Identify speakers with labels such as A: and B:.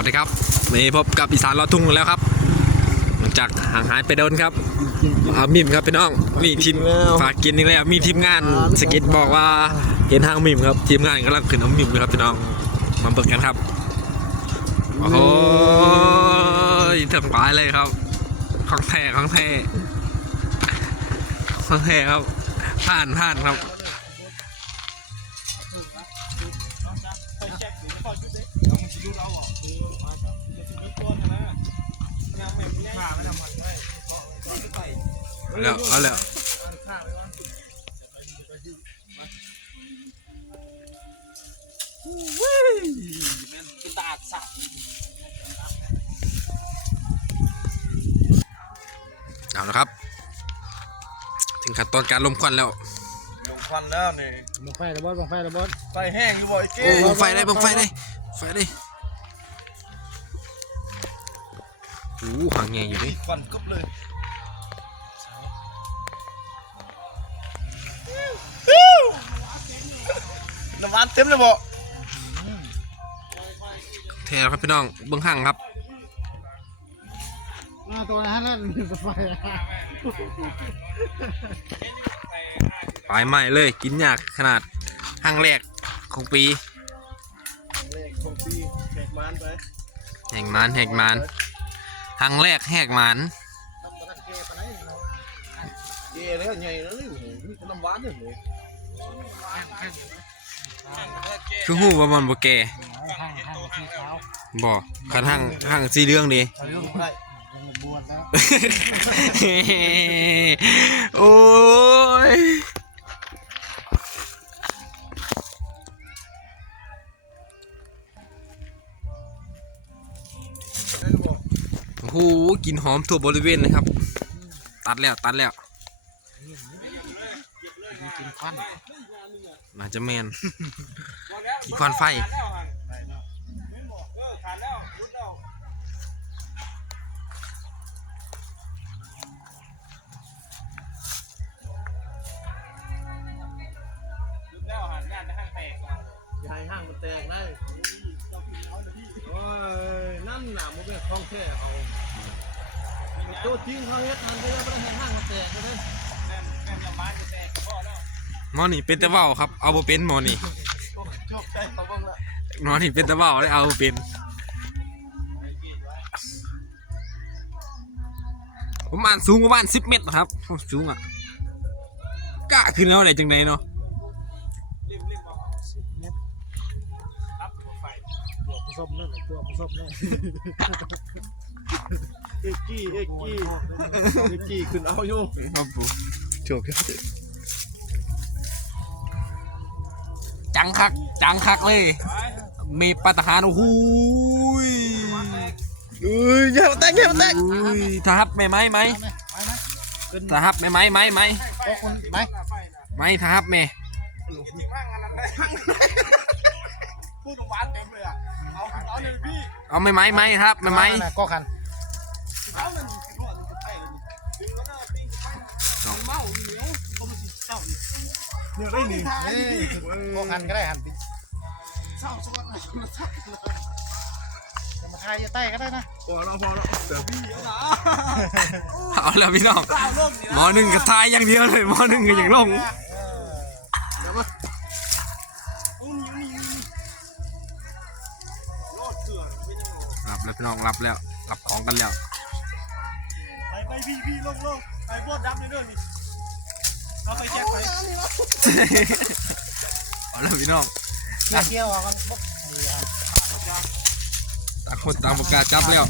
A: วัสดีครับนี่พบกับอีสานลอดทุ่งแล้วครับ หลังจากห่างหายไปโดนครับอามิมครับพี่น้องมีทีมฝากกินนี่แล้วมีทีมงานสกิทบอกว่าเห็นทางมิมครับทีมงานกำลังขึ้นน้ำมิมเลยครับพี่น้องมาเบิกกันครับโอ้โหเถึงปลายเลยครับของแท้ของแท้ของแท้ครับผ่านผ่านครับ เอาแล้วเอาแล้ว
B: ตาสัก
A: เอาละครับ ถึงขั้นตอนการลมควันแล้ว
C: ลงควันแล้วนี่
B: บังไฟระเบิดบังไฟระเบิด
C: ไฟแห้งอยู่บ่ไอ้เก้
A: โอ้บังไฟได้บังไฟได้ไฟได้ อ้หางใหญ่อยู่ดิ
C: ควันกบเลยน้ำมันเต็มเลยบ่
A: เทแล้วครับพี่น้องเบื้องห่างครับ
B: มาตัวนั้นนั่นมีไฟ
A: ปลายใหม่เลยกินยากขนาดห่างแรกของปี
C: เลขของปีแขกมันไป
A: แหกมันแหกมัน ห่างแรกแหกมัน
B: ต้องมาเกปไหนเนาะ
C: เก้แล้วใหญ่แล้วนี่มีน้ำหวานเลย
A: คือหูว่ามันบ่แก่
B: ห้างห้างสีขาว
A: บ่คันห่างห่างสีเหลืองดี
C: เรื่องได้
B: บวชแล้ว
A: โอ้ โหกลินหอมทั่วบริเวณนะครับ ตัดแล้วตัดแล้ว
B: กินควัน
A: น่าจะแมนกินควันไฟ
C: ยายห้างมันแตกได้โอ้ยนั่นน่ะมันเป็นของแท้เขาตัวจริงเขาเฮ็ดทันก็ยังบ่ได้ให้ห้างมันแตกเลย
A: หมอนี่เป็นแต่เบ้าครับ เอาบ่เป็นหมอนี่
C: จบใจเขาบ้างละ
A: หมอนี่เป็นแต่เบ้าเลยเอาบ่เป็นประมาณสูงประมาณสิบเมตรนะครับโอ้สูงอะกล้าขึ้นแล้วไหนจังไดเนาะ
B: สมนั่นแหละตัวผสมนั่น
C: เอ็กกี้เอ็กกี้เอ็กกี้ขึ้นเอาอยู่
A: ครับผม
C: จบ
A: จังคัก จังคักเลย มีปาฏิหารย์โอ้โหย
C: เอ้ยอย่าแตกอย่าแตก
A: อุ้ยถ้าฮับไม่ไหมไหม
B: ไปไหมขึ้น
A: ถ้าฮับไม่ไหมไหมไหม
B: โอ้คนไหม
A: ไหมถ้าฮับไม่
C: พูดหวานเต็มเลยอะเอาเอาเลยพี่
A: เอาไม่ไหมไหมครับไม่ไหม
B: ก็คัน
C: เอามันคือรอดมันจะไปดึงแล้วนะปิ้งไปเมาเหนียวเขามันสิเศร้าเนี่ยได้หนึ่ง
B: เอ้ยก็คันก็ได้หันปิด
C: เศร้าสวัสดิ์เศร้า
B: จะมาทายใต้ก็ได้นะ
C: พอแล้วพอแล้วเดี๋ยวพี่เอาละ
A: เอาแล้วพี่น้อง
C: เศร้าโลกเนี่ย
A: หมอหนึ่งกับทายอย่างเดียวเลยหมอหนึ่งก็อย่างลง
C: เดี๋ยวมา รอก
A: รับแล้วพี่น้องรับแล้วรับของกันแล้ว
C: ไปไปพี่พี่ลงลงไปบดดับเลยเด้อนี่เอาไปแจ็คไป
A: เอาแล้วพี่น้อง
B: เกี่ยวกันปุ๊บ
A: ต่างคนต่างประกาศจับแล้ว